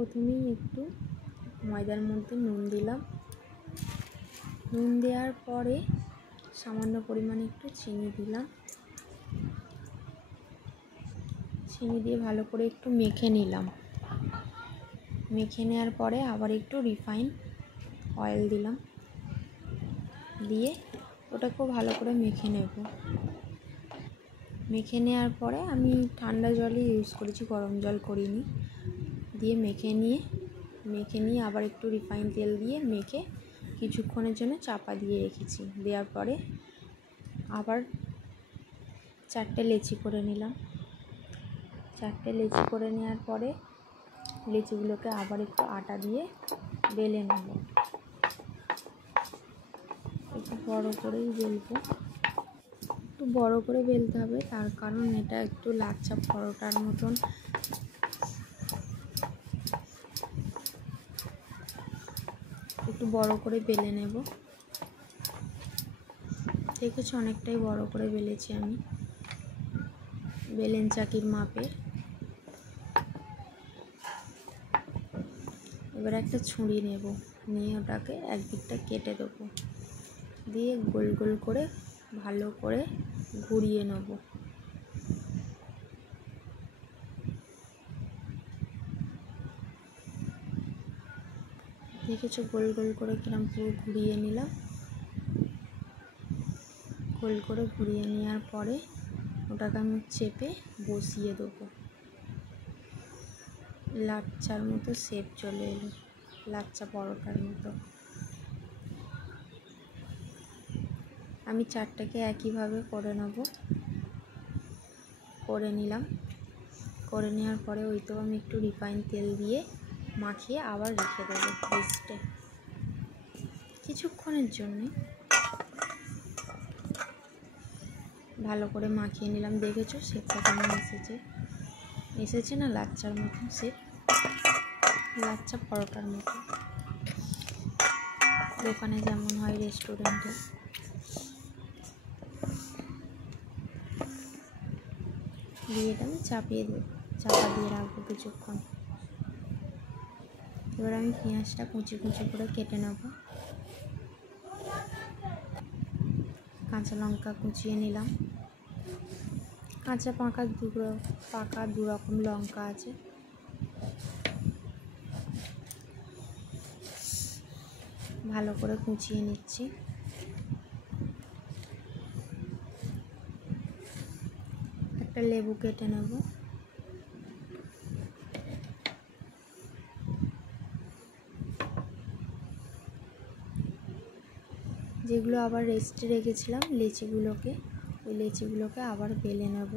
প্রথমেই একটু ময়দার মধ্যে নুন দিলাম। নুন দেওয়ার পরে সামান্য পরিমাণে একটু চিনি দিলাম। চিনি দিয়ে ভালো করে একটু মেখে নিলাম। মেখে নেওয়ার পরে আবার একটু রিফাইন অয়েল দিলাম, দিয়ে ওটাকেও ভালো করে মেখে নেব। মেখে নেওয়ার পরে আমি ঠান্ডা জলই ইউজ করেছি, গরম জল করিনি। দিয়ে মেখে নিয়ে আবার একটু রিফাইন তেল দিয়ে মেখে কিছুক্ষণের জন্য চাপা দিয়ে রেখেছি। দেওয়ার পরে আবার 4টে লেচি করে নিলাম। 4টে লেচি করে নেওয়ার পরে লেচিগুলোকে আবার একটু আটা দিয়ে বেলে নেব। একটু বড় করেই বেলবো, একটু বড় করে বেলতে হবে, তার কারণ এটা একটু লাচ্ছা পরোটার মতন একটু বড় করে বেলে নেব। দেখেছি অনেকটাই বড় করে বেলেছি আমি, বেলেন চাকির মাপে। এবার একটা ছুরি নেব, নিয়ে ওটাকে একদিকটা কেটে দেবো, দিয়ে গোল গোল করে ভালো করে ঘুরিয়ে নেব। দেখেছো গোল গোল করে কিরম পুরো ঘুরিয়ে নিলাম। গোল করে ঘুরিয়ে নেওয়ার পরে ওটাকে আমি চেপে বসিয়ে দেবো। লাচ্চার মতো শেপ চলে এলো, লাচ্চা পরোটার মতো। আমি 4টাকে একইভাবে করে নেব। করে নিলাম। করে নেওয়ার পরে ওইতেও আমি একটু রিফাইন তেল দিয়ে মাখিয়ে আবার রেখে দেবো রেস্টে কিছুক্ষণের জন্য। ভালো করে মাখিয়ে নিলাম। দেখেছো শেপটা কেমন এসেছে না লাচ্চার মতো শেপ, লাচ্চা পরোটার মতো, দোকানে যেমন হয়, রেস্টুরেন্টে। দিয়ে এটা আমি চাপা দিয়ে রাখবো কিছুক্ষণ। এবার আমি পেঁয়াজটা কুচি কুচি করে কেটে নেব। কাঁচা লঙ্কা কুচিয়ে নিলাম। কাঁচা পাকা দু রকম লঙ্কা আছে। ভালো করে কুচিয়ে নিচ্ছি। একটা লেবু কেটে নেব। যেগুলো আবার রেস্টে রেখেছিলাম লেচিগুলোকে, ওই লেচিগুলোকে আবার বেলে নেব।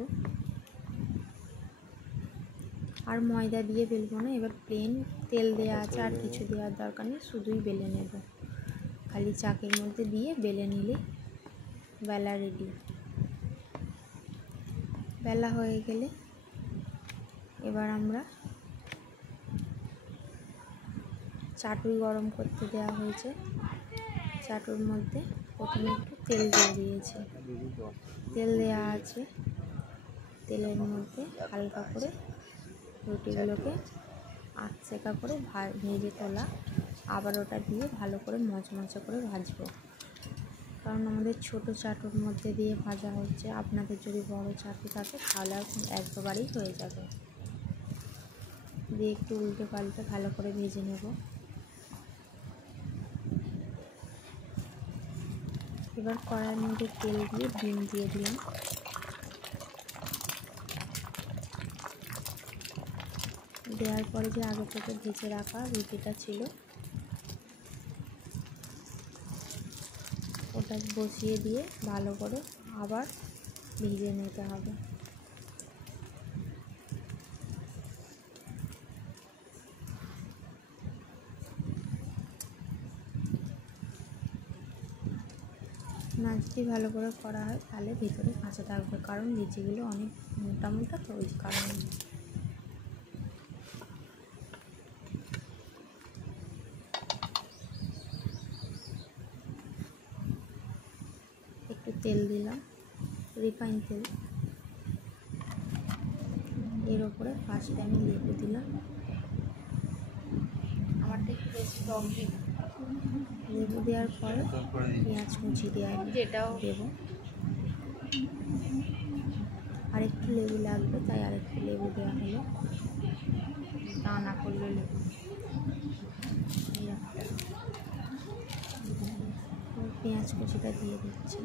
আর ময়দা দিয়ে বেলবো না, এবার প্লেন তেল দেওয়া আছে, আর কিছু দেওয়ার দরকার নেই, শুধুই বেলে নেব। খালি চাকের মধ্যে দিয়ে বেলে নিলে বেলা রেডি। বেলা হয়ে গেলে এবার আমরা চাটুই গরম করতে দেওয়া হয়েছে। চাটুর মধ্যে প্রথমে একটু তেল দিয়ে দিয়েছি, তেল দেওয়া আছে। তেলের মধ্যে হালকা করে রুটিগুলোকে সেকা করে ভেজে তোলা, আবার ওটা দিয়ে ভালো করে মচমচে করে ভাজবো। কারণ আমাদের ছোট চাটুর মধ্যে দিয়ে ভাজা হচ্ছে, আপনাদের যদি বড় চাটু থাকে তাহলে একবারেই হয়ে যাবে। দিয়ে একটু উল্টে পাল্টে ভালো করে ভেজে নেব। এবার কড়াইয়ের মধ্যে তেল দিয়ে ডিম দিয়ে দিলাম। দেওয়ার পরে যে আগে থেকে ভেজে রাখা রুটিটা ছিল ওটা বসিয়ে দিয়ে ভালো করে আবার ভেজে নিতে হবে। না যদি ভালো করে করা হয় তাহলে ভিতরে কাঁচা থাকবে, কারণ লিচিগুলো অনেক মোটা মোটা, তো ওই কারণে। একটু তেল দিলাম, রিফাইন তেল। এর ওপরে ফার্স্টে আমি লেবু দিলাম, লেবু দেওয়ার পরে পেঁয়াজ কুচি দেবো। আরেকটু লেবু লাগবে, তাই আরেকটু লেবু দেওয়া হলো। না করলে লেবু পেঁয়াজ কুচিটা দিয়ে দিচ্ছি।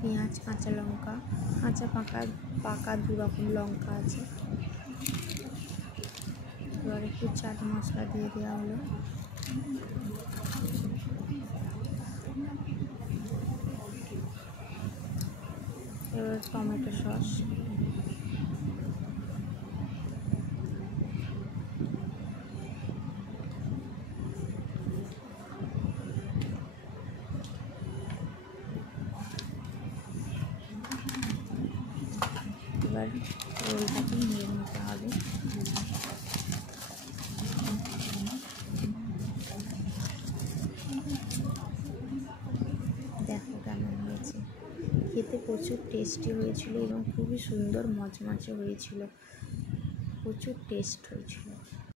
পেঁয়াজ, কাঁচা লঙ্কা, কাঁচা পাকা দু রকম লঙ্কা আছে। এবার একটু চাট মশলা দিয়ে দেওয়া হলো। এবার টমেটো সস, এবার রোলটাকে নিয়ে নিতে হবে। দেখো কেমন হয়েছে, খেতে প্রচুর টেস্টি হয়েছিল এবং খুবই সুন্দর মচমচে হয়েছিল, প্রচুর টেস্ট হয়েছিল।